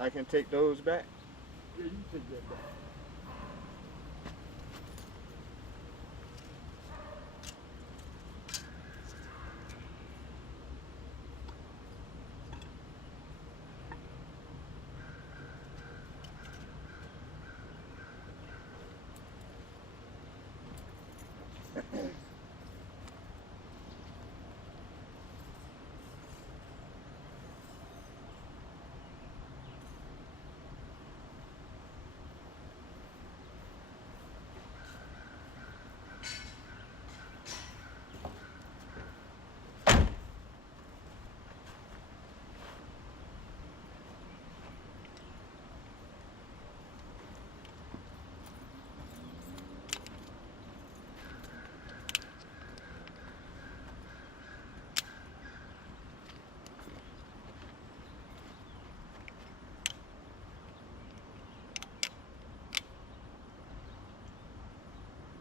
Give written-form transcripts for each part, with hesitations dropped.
I can take those back. Yeah, you can take that back.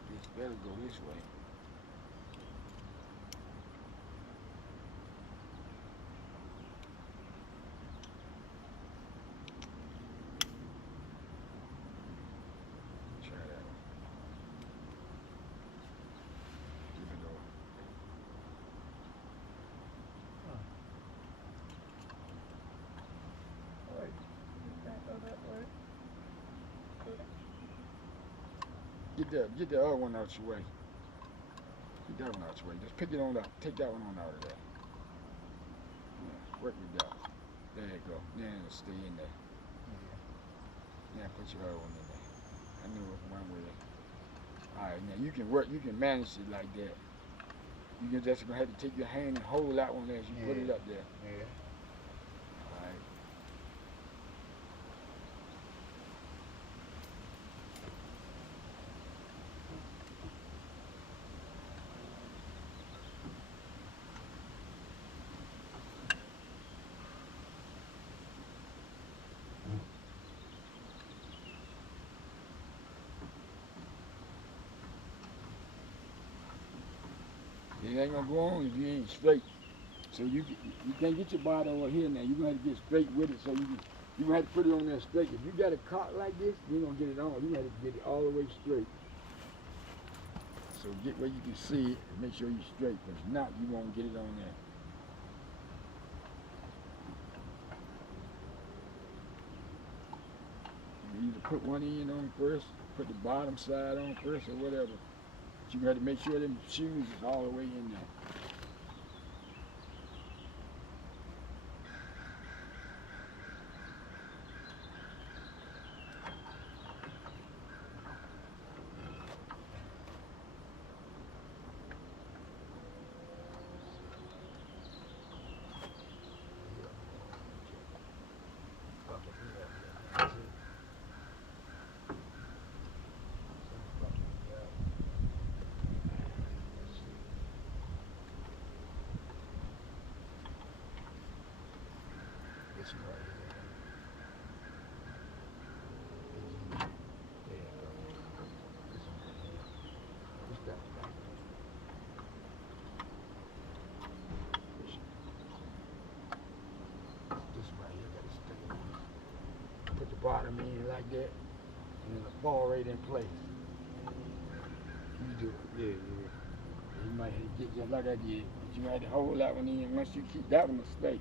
This better go this way. Try that one. Keep it over. Or that go that way. Get the other one out your way. Get that one out your way. Just pick it on up. Take that one on out of there. Yeah, work with that. There you go. Then it'll stay in there. Yeah, put your other one in there. I knew it one way. Alright, now you can manage it like that. You can just gonna have to take your hand and hold that one as you put it up there. Yeah. Alright. It ain't gonna go on if you ain't straight. So you can't get your body over here now. You're gonna have to get straight with it. So you gonna have to put it on there straight. If you got it caught like this, you ain't gonna get it on. You gonna have to get it all the way straight. So get where you can see it and make sure you're straight. Because if not, you won't get it on there. You either put one end on first, put the bottom side on first, or whatever. But you got to make sure them shoes is all the way in there. This one right here. There you go. This one right here. What's that one right there? This one right here gotta stay on. Put the bottom in like that, and then the ball right in place. You do it. Yeah. You might have to get just like I did, but you might have to hold that one in. Once you keep that one to stay,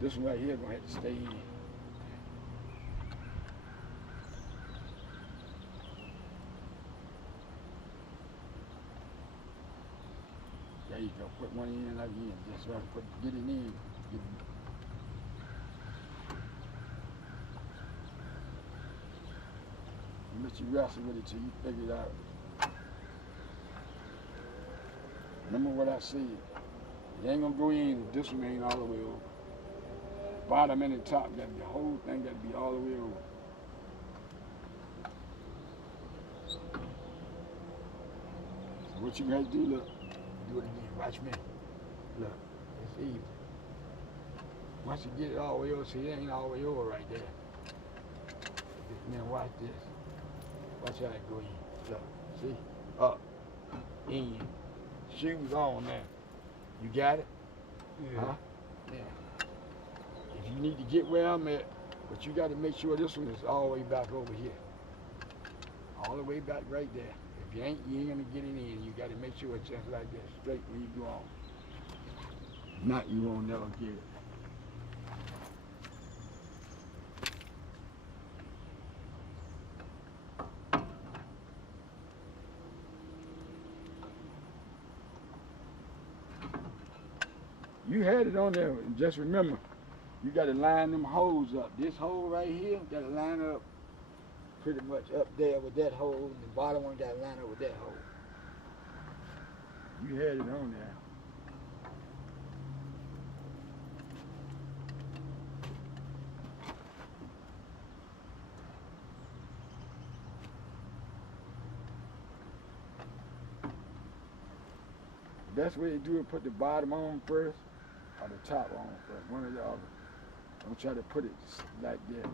this one right here gonna have to stay in. There you go. Put one in like in. Just right. Get it in. And let you wrestle with it till you figure it out. Remember what I said. It ain't gonna go in if this one ain't all the way over. Bottom and the top, the whole thing got to be all the way over. So what you gotta do, look, do it again. Watch me. Look, it's easy. Once you get it all the way over, see, it ain't all the way over right there. Then watch this. Watch how it go in. Look, see? Up, in, shoes on now. You got it? Yeah. Huh? Yeah. If you need to get where I'm at, but you got to make sure this one is all the way back over here. All the way back right there. If you ain't gonna get it in. You got to make sure it's just like that, straight when you go on. If not, you won't never get it. You had it on there, just remember, you got to line them holes up. This hole right here, got to line up pretty much up there with that hole, and the bottom one got to line up with that hole. You had it on there. Best way to do it, put the bottom on first, or the top on first, one or the other. Don't try to put it like that.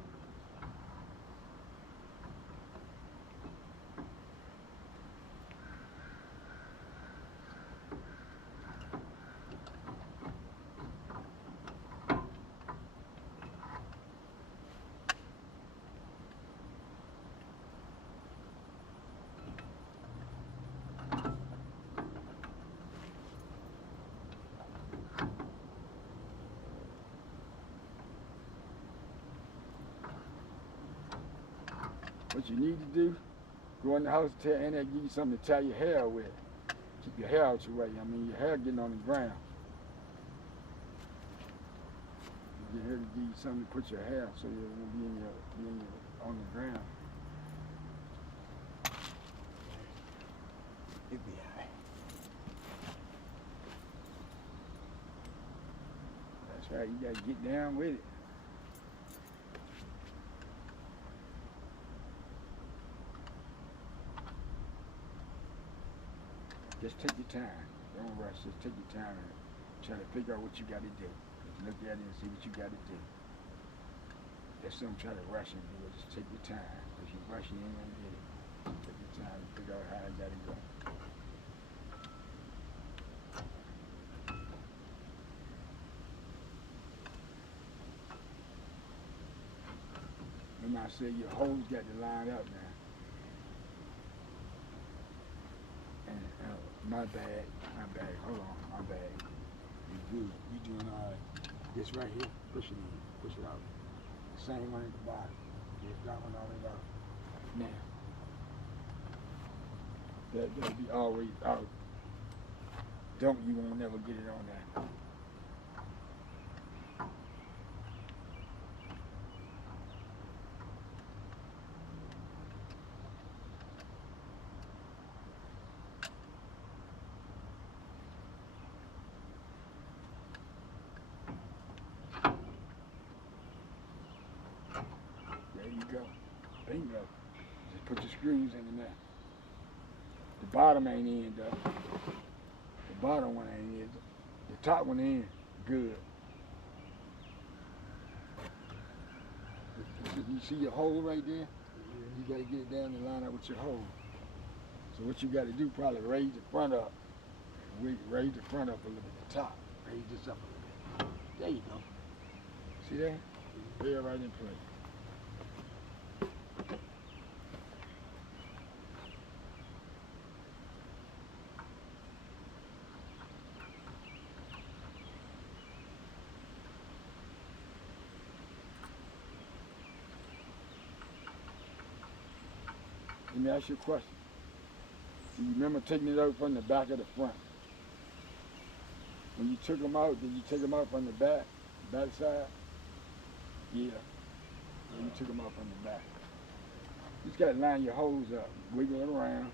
What you need to do, go in the house and tell Annie to give you something to tie your hair with. Keep your hair out your way. I mean, your hair getting on the ground. Get her to give you something to put your hair so it won't be on the ground. It'll be all right. That's right, you gotta get down with it. Just take your time. Don't rush. Just take your time and try to figure out what you got to do. Just look at it and see what you got to do. Just don't try to rush and do it. Just take your time. If you rush, you ain't going to get it. Take your time and figure out how it got to go. Remember I said your holes got to line up now. My bad, hold on, my bad. You good, you doing all right. This right here, push it in, push it out. Same one at the bottom. Just that one all the way out. Now, that'll be always out. You won't never get it on that. Go. Bingo. Just put your screws in there. The bottom ain't in though. The bottom one ain't in. The top one in. Good. You see your hole right there? You gotta get it down and line up with your hole. So what you gotta do, probably raise the front up. Raise the front up a little bit. The top. Raise this up a little bit. There you go. See that? There right in place. Let me ask you a question. Do you remember taking it out from the back or the front? When you took them out, did you take them out from the back side? Yeah. When you took them out from the back. You just got to line your hose up, wiggle it around,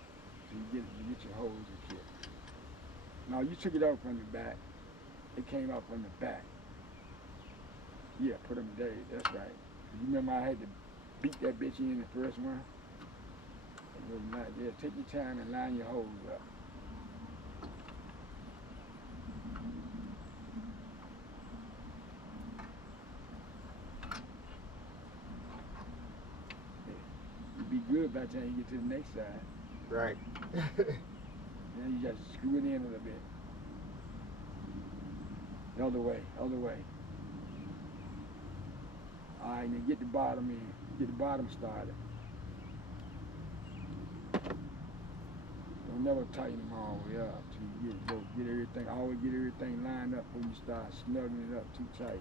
so you get your hose and shit. Now you took it out from the back. It came out from the back. Yeah, put them there. That's right. You remember I had to beat that bitch in the first one? Yeah, take your time and line your hose up. You'll be good by the time you get to the next side. Right. Then you just screw it in a little bit. The other way, other way. Alright, and then get the bottom in. Get the bottom started. Don't never tighten them all the way up till you get everything, always get everything lined up when you start snuggling it up too tight.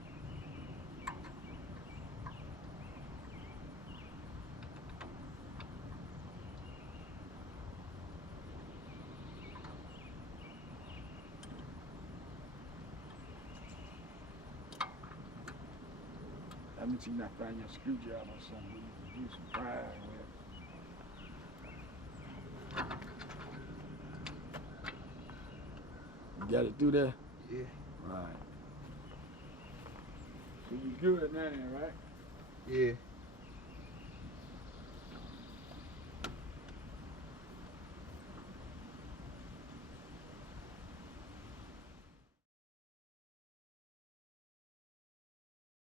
That means you not find your screwdriver or something. You can do some prying with. You got it through there? Yeah. Right. So you good now, right? Yeah.